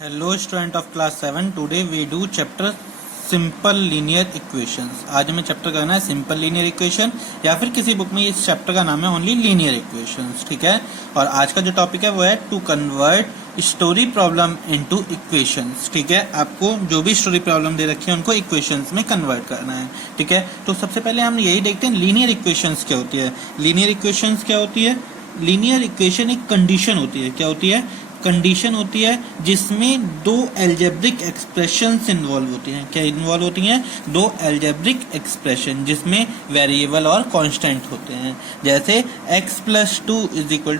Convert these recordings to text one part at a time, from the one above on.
Hello student of class 7। Today we do chapter simple linear equations. आज हमें chapter करना है सिंपल लीनियर इक्वेशन, या फिर किसी बुक में इस चैप्टर का नाम है ओनली लीनियर इक्वेशंस। ठीक है, और आज का जो टॉपिक है वो है to convert story problem into equations. ठीक है, आपको जो भी स्टोरी प्रॉब्लम दे रखी है उनको इक्वेशंस में कन्वर्ट करना है। ठीक है, तो सबसे पहले हम यही देखते हैं लीनियर इक्वेशंस क्या होती है। लीनियर इक्वेशंस क्या होती है? लीनियर इक्वेशन एक कंडीशन होती है। क्या होती है? कंडीशन होती है जिसमें दो एल्जेब्रिक एक्सप्रेशंस इन्वॉल्व होती हैं। क्या इन्वॉल्व होती हैं? दो एल्जेब्रिक एक्सप्रेशन जिसमें वेरिएबल और कांस्टेंट होते हैं। जैसे x + 2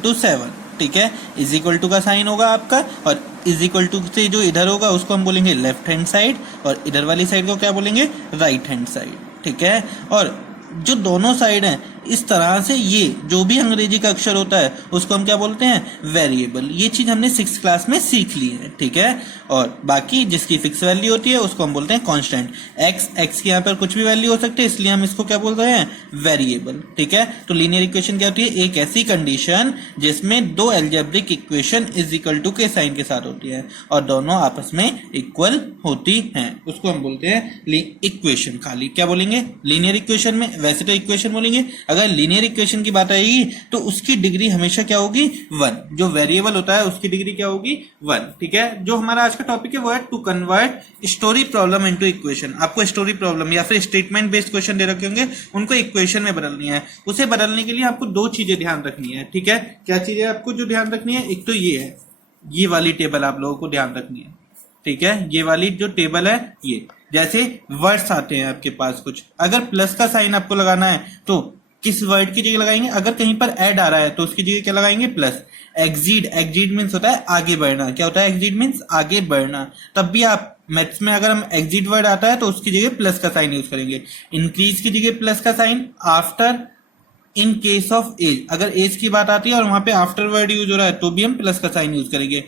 = 7। ठीक है, इज इक्वल टू का साइन होगा आपका, और इज इक्वल टू से जो इधर होगा उसको हम बोलेंगे लेफ्ट हैंड साइड, और इधर वाली साइड को क्या बोलेंगे? Right hand side. ठीक है, और जो दोनों साइड हैं इस तरह से, ये जो भी अंग्रेजी का अक्षर होता है उसको हम क्या बोलते हैं? वेरिएबल। ये चीज हमने 6th क्लास में सीख ली है। ठीक है, और बाकी जिसकी फिक्स वैल्यू होती है उसको हम बोलते हैं कांस्टेंट। x के यहाँ पर कुछ भी वैल्यू हो सकती है, इसलिए हम इसको क्या बोल रहे हैं? वेरिएबल। ठीक है, तो लीनियर इक्वेशन क्या होती है? एक ऐसी कंडीशन जिसमें दो algebraic equation is equal to के साइन के साथ होती है और दोनों आपस में इक्वल होती हैं, उसको हम बोलते हैं इक्वेशन। खाली क्या बोलेंगे? लीनियर इक्वेशन में। वैसे तो इक्वेशन बोलेंगे, अगर लीनियर इक्वेशन की बात आएगी तो उसकी डिग्री हमेशा क्या होगी? 1। जो वेरिएबल होता है उसकी डिग्री क्या होगी? 1। ठीक है, जो हमारा आज का टॉपिक है वो है to convert story problem into equation. आपको स्टोरी प्रॉब्लम या फिर स्टेटमेंट बेस्ड क्वेश्चन दे रखे होंगे, उनको इक्वेशन में बदलनी है। उसे बदलने के लिए आपको दो चीजें ध्यान रखनी है। ठीक है, क्या चीजें आपको जो ध्यान रखनी है? एक तो ये है, ये वाली टेबल आप लोगों को ध्यान रखनी है। ठीक है, ये वाली जो टेबल है, ये जैसे वर्ड्स आते हैं आपके पास कुछ, अगर प्लस का साइन आपको लगाना है तो किस वर्ड की जगह लगाएंगे? अगर कहीं पर ऐड आ रहा है तो उसकी जगह क्या लगाएंगे? प्लस। एक्सीड मीन्स होता है आगे बढ़ना। क्या होता है? एक्सीड मीन्स आगे बढ़ना। तब भी आप मैथ्स में अगर हम एक्सीड वर्ड आता है तो उसकी जगह प्लस का साइन यूज करेंगे। इंक्रीज की जगह प्लस का sign. After, in case of age, अगर एज की बात आती है और वहां पे आफ्टर वर्ड यूज हो रहा है तो भी हम प्लस का साइन यूज करेंगे।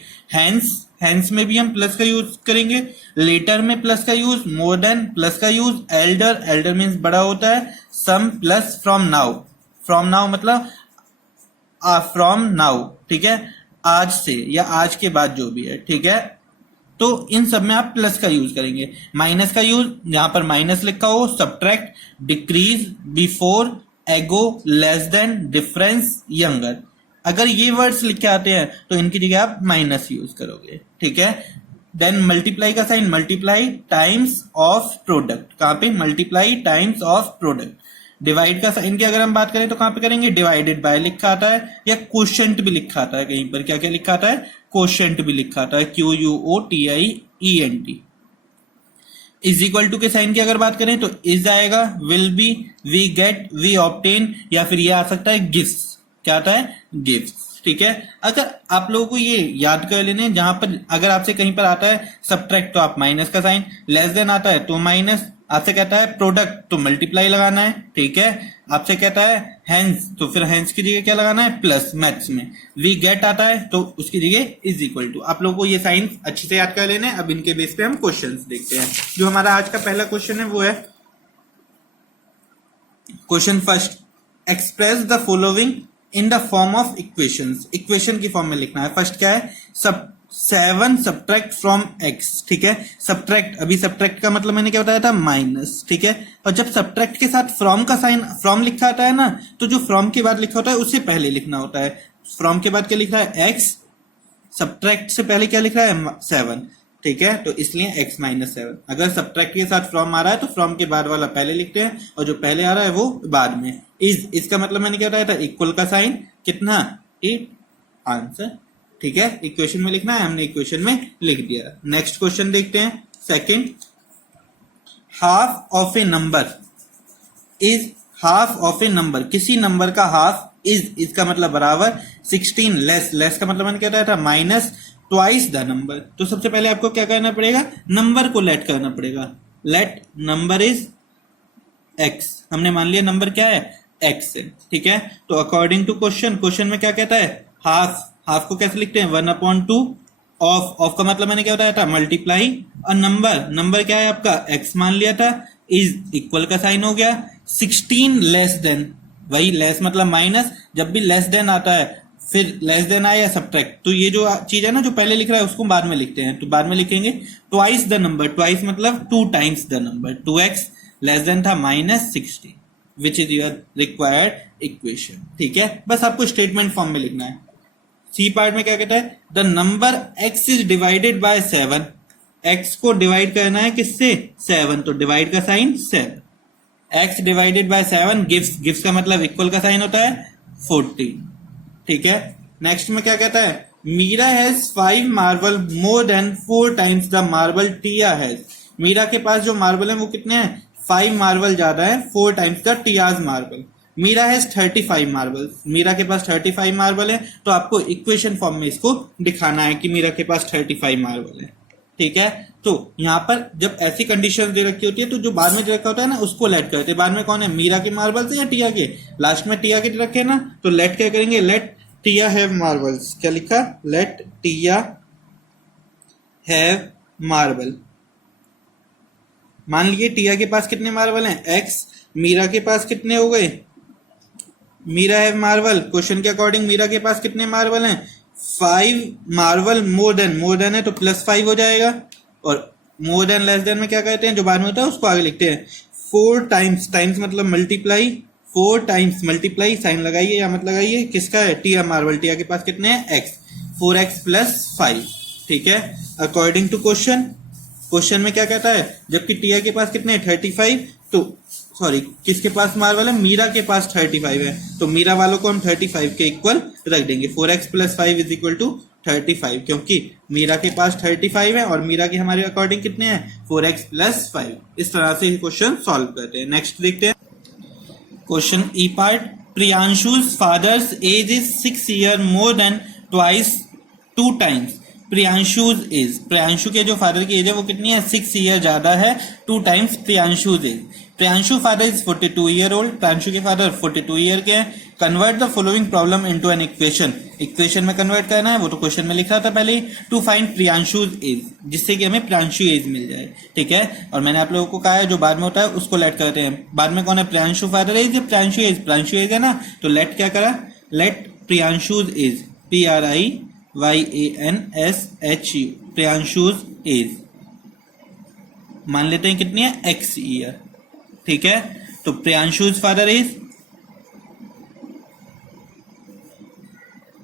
हैंस में भी हम प्लस का यूज करेंगे। लेटर में प्लस का यूज। मोर देन प्लस का यूज। एल्डर मीन्स बड़ा होता है। सम प्लस। फ्रॉम नाउ मतलब फ्रॉम नाउ। ठीक है, आज से या आज के बाद जो भी है। ठीक है, तो इन सब में आप प्लस का यूज करेंगे। माइनस का यूज, यहां पर माइनस लिखा हो, सब्ट्रैक्ट, डिक्रीज, बिफोर, एगो, लेस देन, डिफरेंस, यंगर। अगर ये वर्ड्स लिखे आते हैं तो इनकी जगह आप माइनस यूज करोगे। ठीक है, देन मल्टीप्लाई का sign, multiply times of product. कहां पे? Multiply times of product. Divide का साइन की अगर हम बात करें तो कहां पे करेंगे? डिवाइडेड बाय लिखा आता है, या क्वोशिएंट भी लिखा आता है कहीं पर। क्या क्या लिखा आता है? क्वोशिएंट भी लिखा आता है, QUOTIENT। इज इक्वल टू के साइन की अगर बात करें तो इज आएगा, will be, we get, we obtain, या फिर ये आ सकता है गिफ्ट। क्या आता है? गिफ्ट। ठीक है, अगर आप लोगों को ये याद कर लेने, जहां पर अगर आपसे कहीं पर आता है सब्ट्रैक्ट तो आप माइनस का साइन, लेस देन आता है तो माइनस, आपसे कहता है प्रोडक्ट तो मल्टीप्लाई लगाना है। ठीक है, आपसे कहता है हैंस तो फिर हैंस की जगह क्या लगाना है? प्लस। मैथ्स में वी गेट आता है तो उसकी जगह इज इक्वल टू। आप लोगों को ये साइन अच्छे से याद कर लेने। अब इनके बेस पे हम क्वेश्चंस देखते हैं। जो हमारा आज का पहला क्वेश्चन है वो है question first, express the following in the form of equations. Equation की फॉर्म में लिखना है। फर्स्ट क्या है? 7 सब्ट्रैक्ट फ्रॉम x। ठीक है, सब्ट्रैक्ट, अभी सब्ट्रैक्ट का मतलब मैंने क्या बताया था? माइनस। ठीक है, और जब सब्ट्रैक्ट के साथ फ्रॉम का साइन, फ्रॉम लिखा आता है ना, तो जो फ्रॉम के बाद लिखा होता है उससे पहले लिखना होता है। फ्रॉम के बाद क्या लिख रहा है? x। सब्ट्रैक्ट से पहले क्या लिख रहा है? 7। ठीक है, तो इसलिए x - 7। अगर सब्ट्रैक्ट के साथ फ्रॉम आ रहा है तो फ्रॉम के बाद वाला पहले लिखते हैं, और जो पहले आ रहा है वो बाद में। इसका मतलब मैंने क्या बताया था? इक्वल का साइन। कितना? 8। आंसर। ठीक है, इक्वेशन में लिखना है, हमने इक्वेशन में लिख दिया। नेक्स्ट क्वेश्चन देखते हैं, second, half of A number is, half of A number, किसी नंबर का हाफ इज, इसका मतलब बराबर 16, लेस का मतलब मैंने क्या बताया था? Minus twice the number. तो सबसे पहले आपको क्या करना पड़ेगा? नंबर को लेट करना पड़ेगा। Let number is x। हमने मान लिया नंबर क्या है? x है। ठीक है, तो अकॉर्डिंग टू क्वेश्चन में क्या कहता है? हाफ को कैसे लिखते हैं? 1/2 ऑफ का मतलब मैंने क्या बताया था? मल्टीप्लाई, और नंबर क्या है आपका? x मान लिया था, इज इक्वल का साइन हो गया। 16 लेस देन, वही लेस मतलब माइनस, जब भी लेस देन आता है फिर लेस देन आया या सब्ट्रैक्ट, तो ये जो चीज है ना जो पहले लिख रहा है उसको बाद में लिखते हैं, तो बाद में लिखेंगे ट्वाइस द नंबर, ट्वाइस मतलब 2 times the number, 2x less than था -60 which is your required equation. ठीक है, बस आपको स्टेटमेंट फॉर्म में लिखना है। सी पार्ट में क्या कहता है, the number x is divided by 7, x को डिवाइड करना है किससे, 7, तो डिवाइड का sign 7, x divided by 7 gives, gives का मतलब इक्वल का साइन होता है 40। ठीक है, नेक्स्ट में क्या कहता है, Meera has 5 marble more than 4 times the marble Tia has, Meera के पास जो मार्बल है वो कितने हैं, 5 मार्बल ज्यादा है 4 times the Tia's marble. Meera has 35 marble, Meera के पास 35 मार्बल है, तो आपको इक्वेशन फॉर्म में इसको दिखाना है कि मीरा के पास 35 मार्बल है। ठीक है, तो यहाँ पर जब ऐसी कंडीशन दे रखी होती है तो जो बाद में दे रखा होता है ना उसको लेट करते हैं। बाद में कौन है, मीरा के मार्बल या टिया के, लास्ट में टिया के रखे ना, तो लेट क्या करेंगे, लेट टिया हैव मार्बल्स, क्या लिखा, लेट टिया हैव मार्बल। मान लीजिए टिया के पास कितने मार्बल हैं, x, मीरा के पास कितने हो गए, मीरा हैव मार्बल, क्वेश्चन के अकॉर्डिंग मीरा के पास कितने मार्बल हैं, 5 मार्बल मोर देन है तो +5 हो जाएगा, और मोर देन लेस देन में क्या कहते हैं, जो बाद में होता है उसको आगे लिखते हैं। 4 टाइम्स, टाइम्स मतलब मल्टीप्लाई, 4 टाइम्स मल्टीप्लाई, साइन लगाइए या मत लगाइए, किसका है, टिया मार्बल, टिया के पास कितने हैं, x, 4x + 5। ठीक है, अकॉर्डिंग टू क्वेश्चन, क्वेश्चन में क्या कहता है, जबकि टिया के पास कितने हैं 35, तो सॉरी किसके पास मार्बल है, मीरा के पास 35 है, तो मीरा वालों को हम 35 के इक्वल रख देंगे, 4x + 5 = 35, क्योंकि मीरा के पास 35 है और मीरा के हमारे अकॉर्डिंग कितने हैं, 4x + 5। इस तरह से क्वेश्चन सॉल्व करते हैं। नेक्स्ट देखते हैं question E part, Priyanshu's father's age is 6 year more than twice 2 times, Priyanshu's age, Priyanshu के जो फादर की एज है वो कितनी है, 6 ईयर ज्यादा है 2 times Priyanshu's age. Priyanshu father is 42 year old, Priyanshu के फादर 42 ईयर के हैं। Convert the following problem into an equation, equation में कन्वर्ट करना है, वो तो क्वेश्चन में लिखा था पहले ही, टू फाइंड प्रियांशुज एज, जिससे कि हमें प्रियांशु एज मिल जाए। ठीक है, और मैंने आप लोगों को कहा है जो बाद में होता है उसको लेट करते हैं। बाद में कौन है, प्रियांशु फादर एज या प्रियांशु एज, प्रियांशु एज है ना, तो लेट क्या करा, लेट प्रियांशुज एज, PRIYANSHU, प्रियांशुज एज मान लेते हैं कितनी है, x ईयर। ठीक है, तो प्रियांशुज फादर एज,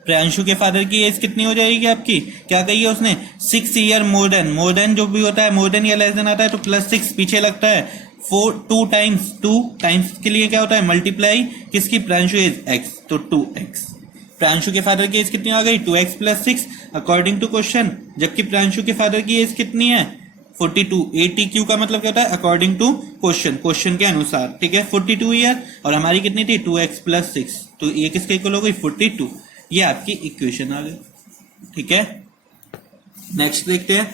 प्रियांशु के फादर की एज कितनी हो जाएगी आपकी, क्या कही है उसने, 6 ईयर मोर देन जो भी होता है मोर देन या लेस देन आता है तो +6 पीछे लगता है, 2 टाइम्स, 2 टाइम्स के लिए क्या होता है, मल्टीप्लाई किसकी, प्रियांशु एज x, तो 2x। प्रियांशु के फादर की एज कितनी आ गई, 2x + 6 अकॉर्डिंग टू क्वेश्चन, जबकि प्रियांशु के फादर की एज कितनी है, 42, ATQ का मतलब क्या होता है, अकॉर्डिंग टू क्वेश्चन, क्वेश्चन के अनुसार। ठीक है, 42 ईयर, और हमारी कितनी थी, 2x + 6, तो ये किसके इक्वल हो गई, 42, ये आपकी इक्वेशन आ गई। ठीक है, नेक्स्ट देखते हैं,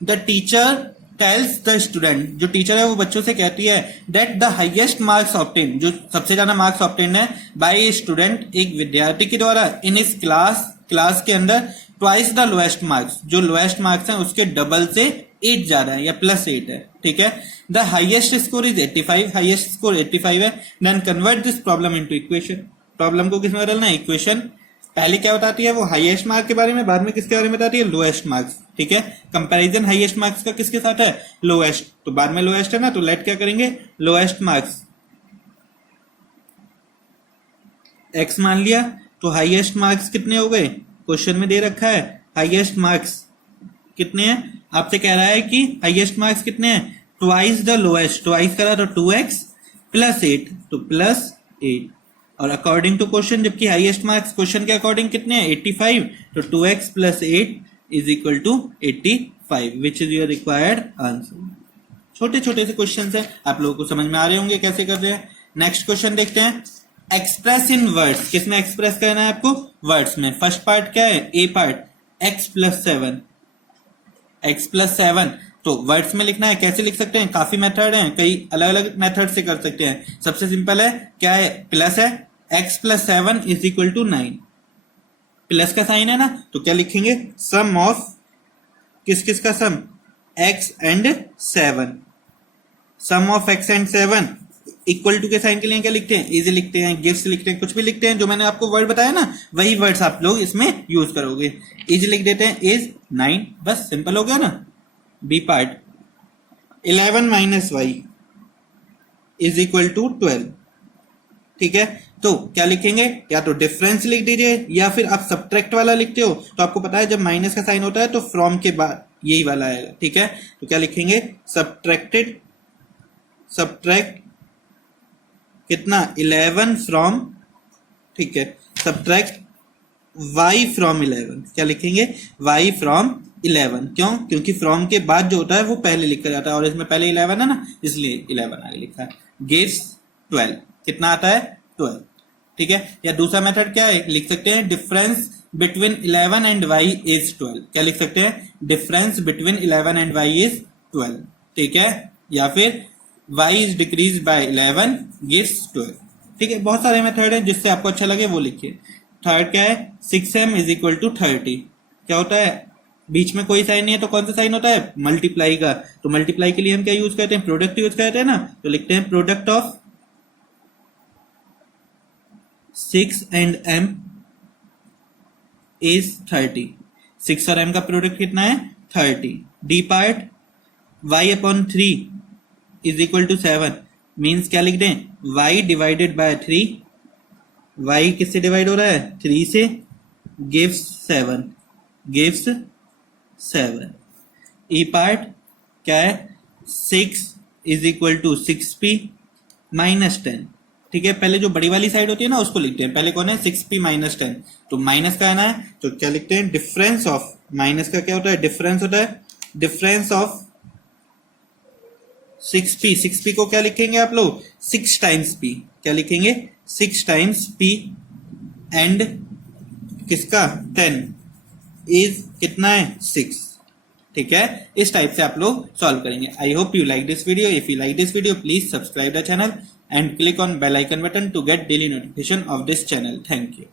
the teacher tells the student, जो टीचर है वो बच्चों से कहती है, that the highest marks obtain, जो सबसे ज्यादा मार्क्स ऑब्टेन है बाय ए स्टूडेंट, एक विद्यार्थी के द्वारा, इन इस क्लास के अंदर, ट्वाइस द लोएस्ट मार्क्स, जो लोएस्ट मार्क्स हैं उसके डबल से 8 ज्यादा है या +8 है। ठीक है, the highest score is 85, highest score 85 है। Then convert this problem into equation, problem को किसमें बदलना है, इक्वेशन। पहले क्या बताती है वो, हाईएस्ट मार्क के बारे में, बाद में किसके बारे में बताती है, लोएस्ट मार्क्स। ठीक है, कंपैरिजन हाईएस्ट मार्क्स का किसके साथ है, लोएस्ट, तो बाद में लोएस्ट है ना, तो लेट क्या करेंगे, लोएस्ट मार्क्स x मान लिया, तो हाईएस्ट मार्क्स कितने हो गए, क्वेश्चन में दे रखा है हाईएस्ट मार्क्स कितने हैं, आपसे कह रहा है कि हाईएस्ट मार्क्स कितने हैं, ट्वाइस द लोएस्ट, ट्वाइस करा तो 2x + 8, तो +8, और अकॉर्डिंग टू क्वेश्चन, जबकि हाईएस्ट मार्क्स क्वेश्चन के अकॉर्डिंग कितने हैं, 85, तो 2x + 8 = 85, which is your required answer. छोटे छोटे से क्वेश्चन है, आप लोगों को समझ में आ रहे होंगे कैसे कर रहे हैं। नेक्स्ट क्वेश्चन देखते हैं, एक्सप्रेस इन वर्ड्स, किसमें एक्सप्रेस करना है आपको, वर्ड्स में। फर्स्ट पार्ट क्या है, ए पार्ट, x + 7, x + 7, तो वर्ड्स में लिखना है। कैसे लिख सकते हैं, काफी मेथड हैं, कई अलग अलग मेथड से कर सकते हैं। सबसे सिंपल है, क्या है, प्लस है, x + 7 = 9, प्लस का साइन है ना, तो क्या लिखेंगे, सम ऑफ, किस किस का sum, x and 7, sum of x and 7 equal to के साइन के लिए क्या लिखते हैं, इज लिखते हैं, गिव्स लिखते हैं, कुछ भी लिखते हैं, जो मैंने आपको वर्ड बताया ना वही वर्ड्स आप लोग इसमें यूज करोगे। इज लिख देते हैं, इज 9, बस सिंपल हो गया ना। B part 11 minus Y is equal to 12, ठीक है। तो क्या लिखेंगे, या तो डिफरेंस लिख दीजिए या फिर आप सब्ट्रैक्ट वाला लिखते हो तो आपको पता है जब माइनस का साइन होता है तो फ्रॉम के बाद यही वाला आएगा, ठीक है। तो क्या लिखेंगे, सब्ट्रैक्ट कितना 11 फ्रॉम, ठीक है, सब्ट्रैक्ट y फ्रॉम 11, क्या लिखेंगे y फ्रॉम 11, क्यों, क्योंकि फ्रॉम के बाद जो होता है वो पहले लिखा जाता है और इसमें पहले 11 है ना, इसलिए 11 आगे लिखा है। गिव्स 12, कितना आता है 12, ठीक है। या दूसरा मेथड क्या है, लिख सकते हैं difference between 11 and y is 12, क्या लिख सकते हैं, difference between 11 and y is 12, ठीक है। या फिर y is decrease by 11 gives 12, ठीक है। बहुत सारे मेथड है, जिससे आपको अच्छा लगे वो लिखिए। थर्ड क्या है, 6m इज इक्वल टू 30, क्या होता है, बीच में कोई साइन नहीं है तो कौन सा साइन होता है, मल्टीप्लाई का। तो मल्टीप्लाई के लिए हम क्या यूज करते हैं, प्रोडक्ट यूज करते हैं ना, तो लिखते हैं product of 6 and m is 30, 6 और m का प्रोडक्ट कितना है 30। D part y upon 3 is equal to 7, means क्या लिख दें, y डिवाइडेड बाय 3, y किससे डिवाइड हो रहा है 3 से, गिव्स 7। ई पार्ट क्या है, 6 is equal to 6p minus 10, ठीक है। पहले जो बड़ी वाली साइड होती है ना उसको लिखते हैं, पहले कौन है 6p माइनस 10, तो माइनस का आना है तो क्या लिखते हैं, डिफरेंस ऑफ, माइनस का क्या होता है, डिफरेंस होता है, डिफरेंस ऑफ 6p को क्या लिखेंगे आप लोग, 6 टाइम्स p, क्या लिखेंगे 6 टाइम्स p एंड किसका 10 इज कितना है 6, ठीक है। इस टाइप से आप लोग सॉल्व करेंगे। I hope you like this video. If you like this video please subscribe the channel and click on bell icon button to get daily notification of this channel. Thank you.